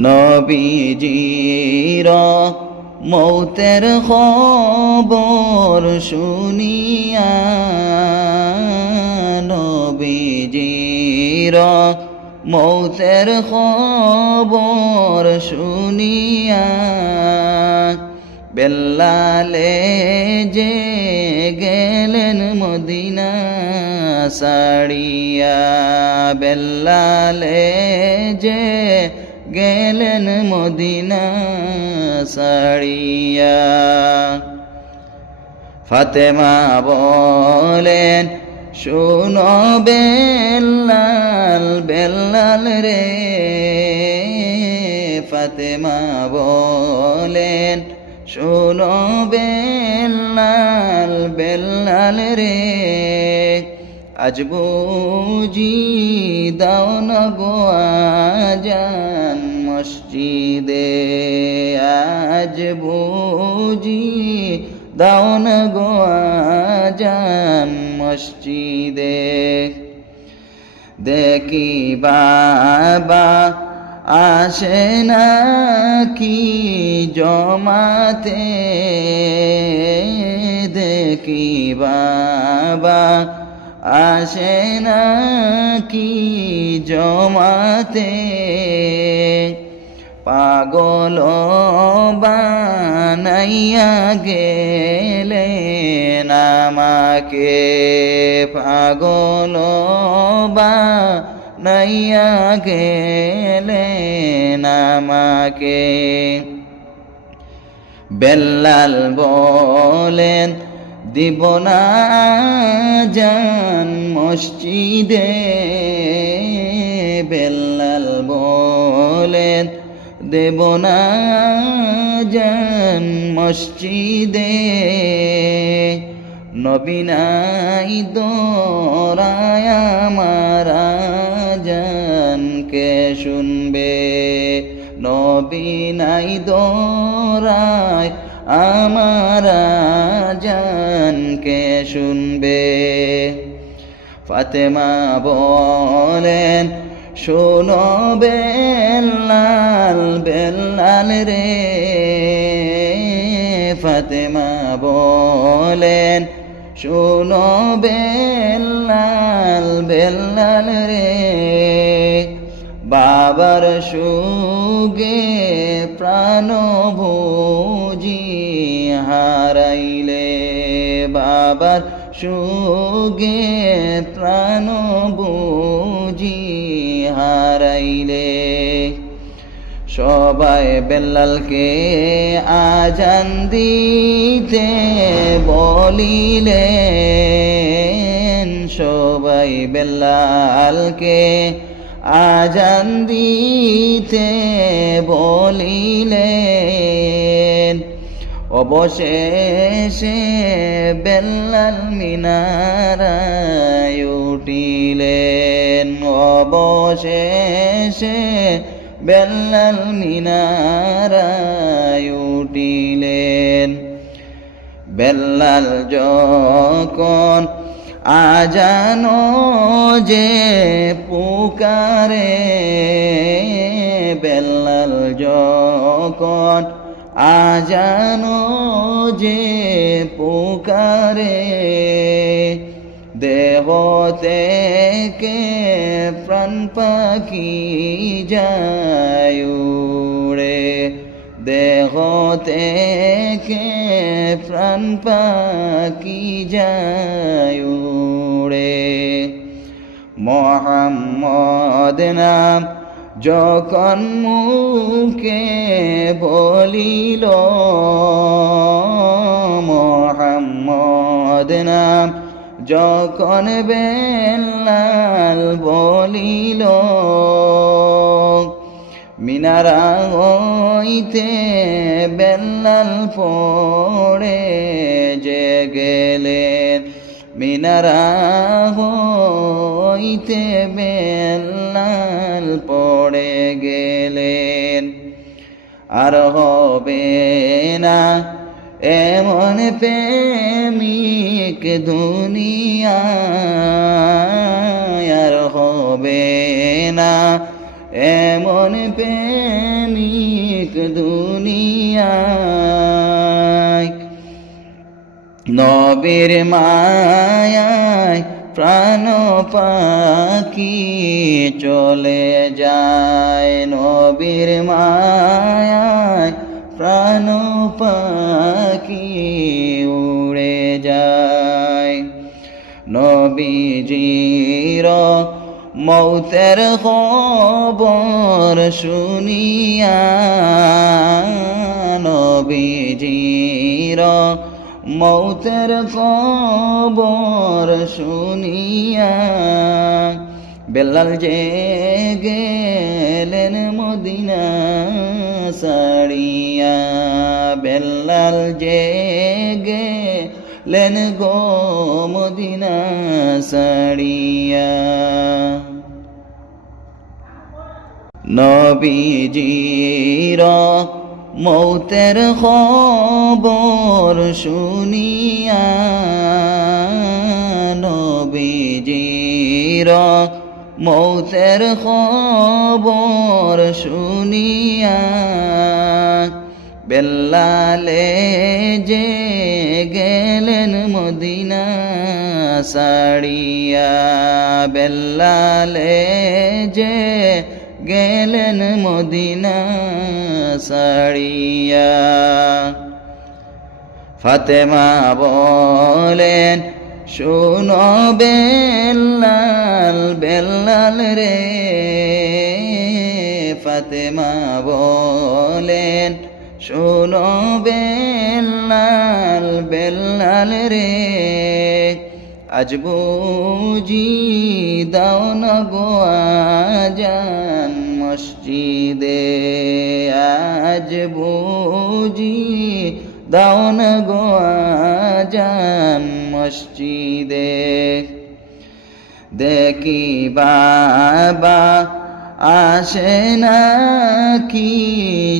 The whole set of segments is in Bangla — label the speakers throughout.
Speaker 1: নবীজির মৌতের খবর শুনিয়া নবীজির মৌতের খবর শুনিয়া বেল্লালে যে গেলেন মদিনা সাড়িয়া বেল্লালে যে গেলেন মদিনা সাড়িয়া ফাতেমা বলেন, শুনো বেল্লাল বেল্লাল রে। ফাতেমা বলেন, শুনো বেল্লাল বেল্লাল রে। আজ বুঝি দাও না গো আজান। মসজিদে আজ বুঝি দাও না গো আজান মসজিদে। দেখি বাবা আসে না কি জমাতে? দেখি বাবা আসে না কি জমাতে? পাগল বানাইয়া গেলে নামাকে পাগল বানাইয়া গেলে নামাকে। বেল্লাল বলেন দিব না জান মসজিদে দেব না জান মসজিদে। নবীনাই দোরায় মারা জানকে শুনবে? নবীনাই দোরায় আমার জানকে শুনবে? ফাতেমা বলেন শোনো বেল্লাল বেল্লাল রে। ফাতেমা বলেন, শোনো বেল্লাল বেল্লাল রে। বাবার সুগে প্রাণ ভোজি হারাইলে। বাবার সুগে প্রাণ সবাই বেল্লালকে আজান দিতে বলিলেন, সবাই বেল্লালকে আজান দিতে বলিলেন। অবশেষে বেল্লাল মিনারায় উঠিলেন। অবশেষে বেল্লাল মিনারায় উঠিলেন বেল্লাল যখন আজানো যে পুকারে বেল্লাল যখন আজানো যে পুকারে দেহ কে প্রাণ পাখি যায় দেহ থেকে প্রাণ পাখি যায় উড়ে। মোহাম্মদ নাম যখন মুখে বলিল, মোহাম্মদ নাম যখন বেলাল বলিল, মিনারা হইতে বেলাল পড়ে যে গেলেন মিনারা হইতে বেলাল পড়ে গেলেন আর হবে না এমন প্রেমিক দুনিয়া এমন প্রেমিক দুনিয়ায়, নবীর মায়ায় প্রাণ পাখি চলে যায়, নবীর মায়ায় প্রাণ পাখি উড়ে যায়। নবীজির মৌতের খবর শুনিয়া নবীজির মৌতের খবর শুনিয়া বেলাল যে গেলেন মদিনা সাড়িয়া বেলাল যে গেলেন গো মদিনা সাড়িয়া নবীজির মৌতের খবর শুনিয়া নবীজির মৌতের খবর শুনিয়া বেল্লালে যে গেলেন মদিনা সাড়িয়া বেল্লালে যে গেলেন মদিনা সাড়িয়া ফাতেমা বলেন, শুনো বেল্লাল বেল্লাল রে। ফাতেমা বলেন, শুনো বেল্লাল বেল্লাল রে। আজ বুঝি দাও না গো মসজিদে আজ বুঝি দাও না গো আজান মসজিদে। দেখি বাবা আসে না কি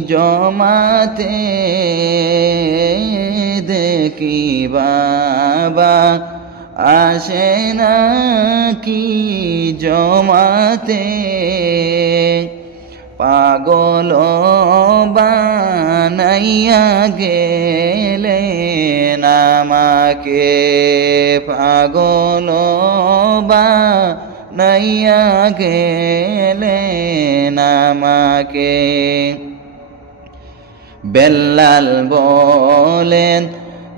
Speaker 1: জমাতে? দেখি বাবা আসে না কি জমাতে? পাগল বানাইয়া গেলে নামাকে পাগল বানাইয়া গেলে নামাকে বেল্লাল বলেন,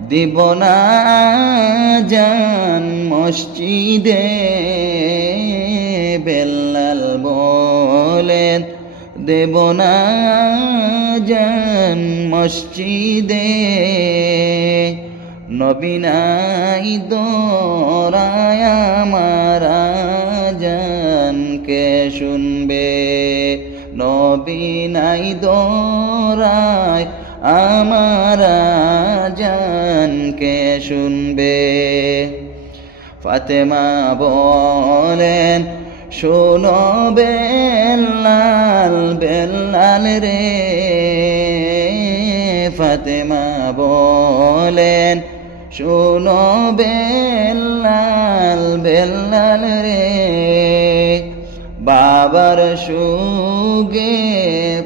Speaker 1: দিব না জান মসজিদে বলেন দেব না জান মসজিদে। নবীনাই দোরায় মারা জানকে শুনবে। নবীনাই দোরায় আমার জানকে শুনবে। ফাতেমা বলেন, শোনো বেল্লাল বেল্লাল রে। ফাতেমা বলেন, শোনো বেল্লাল বেল্লাল রে। বাবার সুগে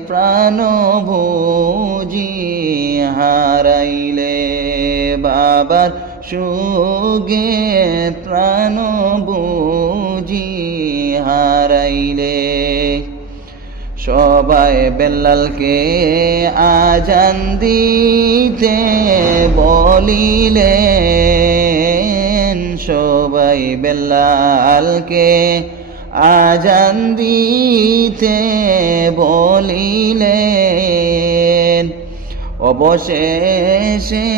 Speaker 1: প্রাণ ভোজি হারাইলে। বাবার সুগে সবাই বেল্লালকে আজান দিতে বলিলেন, সবাই বেল্লালকে আজান দিতে বলিলেন। অবশেষে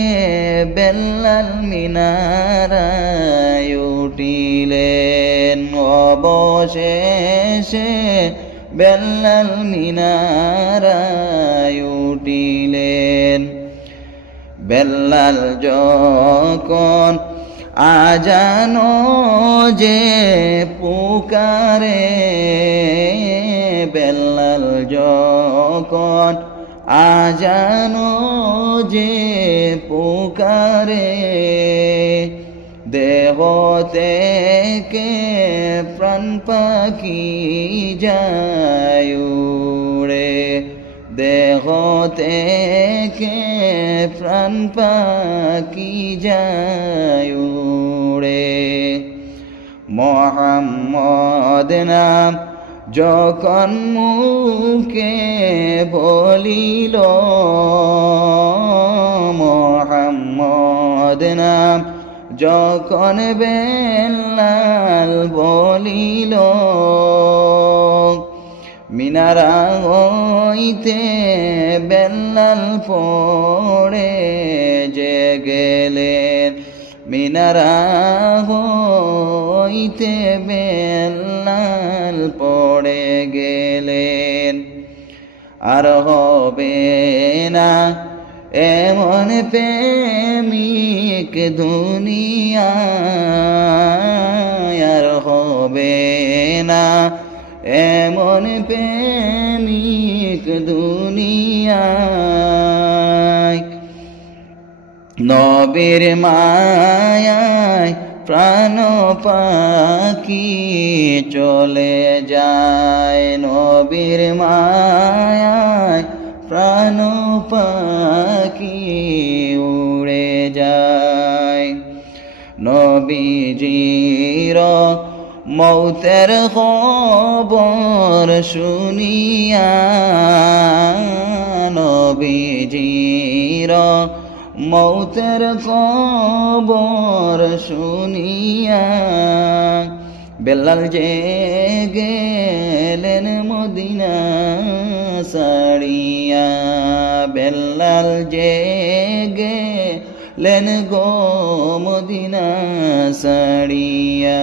Speaker 1: বেল্লাল মিনারায় উঠিলেন। অবশেষে বেল্লাল মিনারায় উঠিলেন। বেল্লাল যখন আজানো যে পুকারে, বেল্লাল যখন আজানো যে পুকারে দেহ কে প্রাণ পাখি যায় দেহ থেকে প্রাণ পাকি যায় উড়ে। মোহাম্মদ নাম যখন মুখে বলিল, মোহাম্মদ নাম যখন বেলাল বলিল, মিনারা হইতে বেলাল পড়ে যে গেলেন মিনারা হইতে বেলাল পড়ে গেলেন। আর হবে না এমন প্রেমিক দুনিয়া আর হবে না এমন প্রেমিক দুনিয়ায়। নবীর মায়ায় প্রাণ পাখি চলে যায়। নবীর মায়ায় প্রাণ পাখি উড়ে যায়। নবীজির মৌতের খবর শুনিয়া নবীজির মৌতের খবর শুনিয়া বেলাল যে গেলেন মদিনা সাড়িয়া বেলাল যে গেলেন গো মদিনা সাড়িয়া